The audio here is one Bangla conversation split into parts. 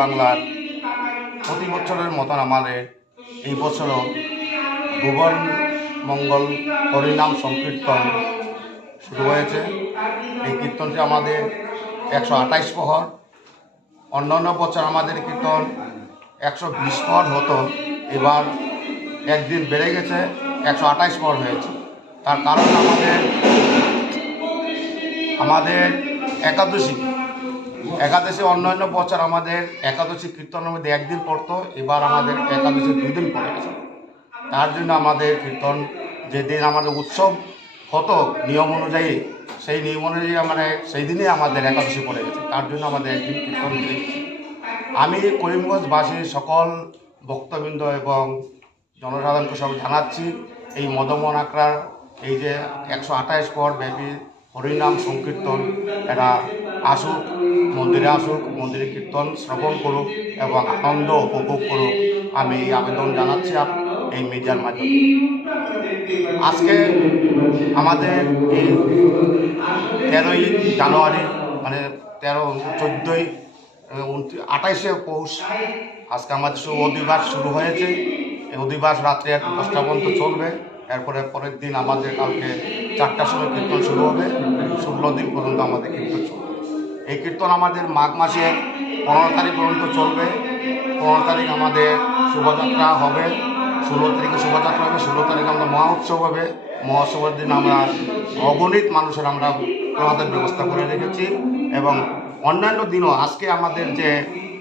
বাংলার প্রতি বছরের মতন আমাদের এই বছরও ভুবন মঙ্গল হরিনাম সংকীর্তন শুরু হয়েছে। এই কীর্তনটি আমাদের 128 প্রহর। অন্যান্য বছর আমাদের কীর্তন 120 প্রহর হতো, এবার একদিন বেড়ে গেছে, 128 প্রহর হয়েছে। তার কারণ আমাদের একাদশী অন্যান্য বছর আমাদের একাদশী কীর্তনের মধ্যে একদিন পড়তো, এবার আমাদের একাদশী 2 দিন পড়ে গেছে। তার জন্য আমাদের কীর্তন যেদিন আমাদের উৎসব হতো নিয়ম অনুযায়ী, সেই নিয়ম অনুযায়ী সেই দিনই আমাদের একাদশী পড়ে গেছে। তার জন্য আমাদের একদিন কীর্তন মিলে গেছে। আমি করিমগঞ্জবাসী সকল ভক্তবৃন্দ এবং জনসাধারণকে সব জানাচ্ছি, এই মদন আখড়ার এই যে 128 প্রহর ব্যাপী হরিনাম সংকীর্তন, এরা আসুক, মন্দিরে কীর্তন শ্রবণ করুক এবং আনন্দ উপভোগ করুক। আমি এই আবেদন জানাচ্ছি এই মিডিয়ার মাধ্যমে। আজকে আমাদের এই 13ই জানুয়ারি 28শে পৌষ, আজকে আমাদের অধিবাস শুরু হয়েছে। এই অধিবাস রাত্রে 10টা পর্যন্ত চলবে। এরপরে পরের দিন আমাদের কালকে 4টার সময় কীর্তন শুরু হবে, 16 দিন পর্যন্ত আমাদের কীর্তন চলবে। এই কীর্তন আমাদের মাঘ মাসের 15 তারিখ পর্যন্ত চলবে। 15 তারিখ আমাদের শোভাযাত্রা হবে, 16 তারিখে শোভাযাত্রা হবে, 16 তারিখে আমাদের মহোৎসব হবে। মহোৎসবের দিন আমরা অগণিত মানুষের আমরা প্রসাদের ব্যবস্থা করে রেখেছি। এবং অন্যান্য দিনও আজকে আমাদের যে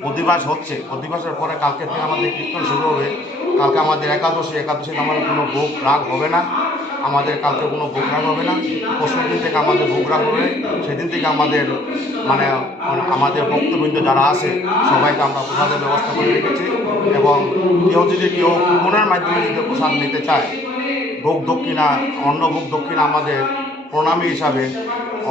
অধিবাস হচ্ছে, অধিবাসের পরে কালকে থেকে আমাদের কীর্তন শুরু হবে। কালকে আমাদের একাদশীতে আমাদের কোনো ভোগ রাগ হবে না, আমাদের কালকে কোনো ভোগ রাগ হবে না। পরশুর দিন থেকে আমাদের ভোগ রাগ হবে। সেদিন থেকে আমাদের আমাদের ভক্তবৃন্দ যারা আছে সবাইকে আমরা প্রসাদের ব্যবস্থা করে রেখেছি। এবং কেউ কুপনের মাধ্যমে যদি প্রসাদ নিতে চায়, অন্নভোগ দক্ষিণা আমাদের প্রণামী হিসাবে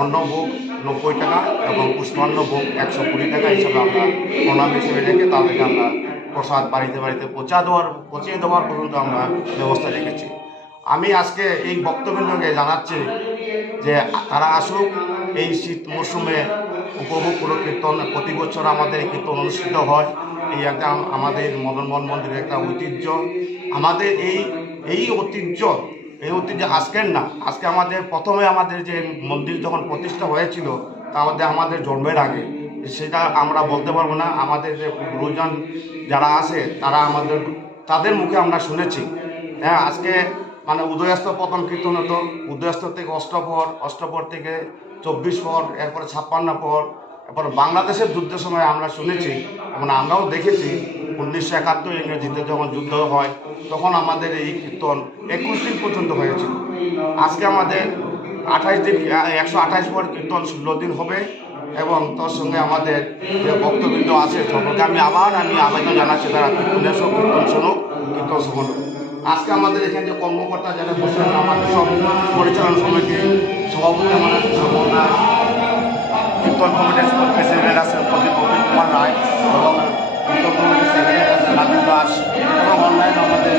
অন্নভোগ 90 টাকা এবং পুষ্পান্ন ভোগ 120 টাকা হিসাবে আমরা প্রণামী হিসেবে রেখে তাদেরকে আমরা প্রসাদ বাড়িতে পৌঁছে দেওয়ার পর্যন্ত আমরা ব্যবস্থা রেখেছি। আমি আজকে এই বক্তব্যকে জানাচ্ছি যে তারা আসুক, এই শীত মরশুমে উপভোগ করুক কীর্তন। প্রতি বছর আমাদের কীর্তন অনুষ্ঠিত হয়। এই একটা আমাদের মদনমোহন মন্দিরের একটা ঐতিহ্য। আমাদের এই ঐতিহ্য আজকের না, আজকে প্রথমে আমাদের যে মন্দির যখন প্রতিষ্ঠা হয়েছিল তা আমাদের জন্মের আগে, সেটা আমরা বলতে পারবো না। আমাদের যে গুরুজন যারা আছে তাদের মুখে আমরা শুনেছি। হ্যাঁ, আজকে উদয়স্ত প্রথম কীর্তন হতো, উদয়স্ত থেকে অষ্টপহর থেকে 24 প্রহর, এরপরে 56 প্রহর। এরপর বাংলাদেশের যুদ্ধের সময় আমরা শুনেছি এবং আমরাও দেখেছি 1971 ইংরেজিতে যখন যুদ্ধ হয় তখন আমাদের এই কীর্তন 21 দিন পর্যন্ত হয়েছিল। আজকে আমাদের 128 প্রহর কীর্তন 16 দিন হবে। এবং তার সঙ্গে আমাদের যে ভক্তবৃন্দ আছে সকলকে আমি আবেদন জানাচ্ছি, তারা কীর্তন শুনুক, কীর্তন শ্রবণ। আজকে আমাদের এখানে যে কর্মকর্তা যারা বসে আমাদের সব পরিচালনা সমিতি সভাপতি আমাদের কীর্তন কমিটির প্রেসিডেন্ট আছেন প্রদীপ কুমার রায় এবং কীর্তন কমিটির সেক্রেটারি আছেন রাজীব দাস এবং অন্যান্য আমাদের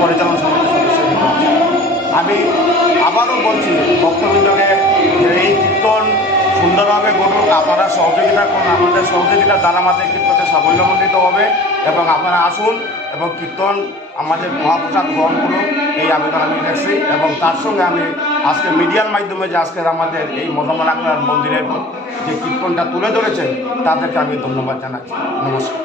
পরিচালনা সমিতির সদস্য। আমি আবারও বলছি ভক্তবৃন্দকে যে এই কীর্তন সুন্দরভাবে গড়ুক, আপনারা সহযোগিতা করুন। আপনাদের সহযোগিতার দ্বারা আমাদের কীর্তনটা সাফল্যমণ্ডিত হবে এবং আপনারা আসুন এবং কীর্তন আমাদের মহাপ্রসাদ গ্রহণ করুন, এই আবেদন আমি রেখেছি। এবং তার সঙ্গে আমি আজকে মিডিয়ার মাধ্যমে যে আজকের আমাদের এই মদন আখড়ার মন্দিরের যে কীর্তনটা তুলে ধরেছেন তাদেরকে আমি ধন্যবাদ জানাচ্ছি। নমস্কার।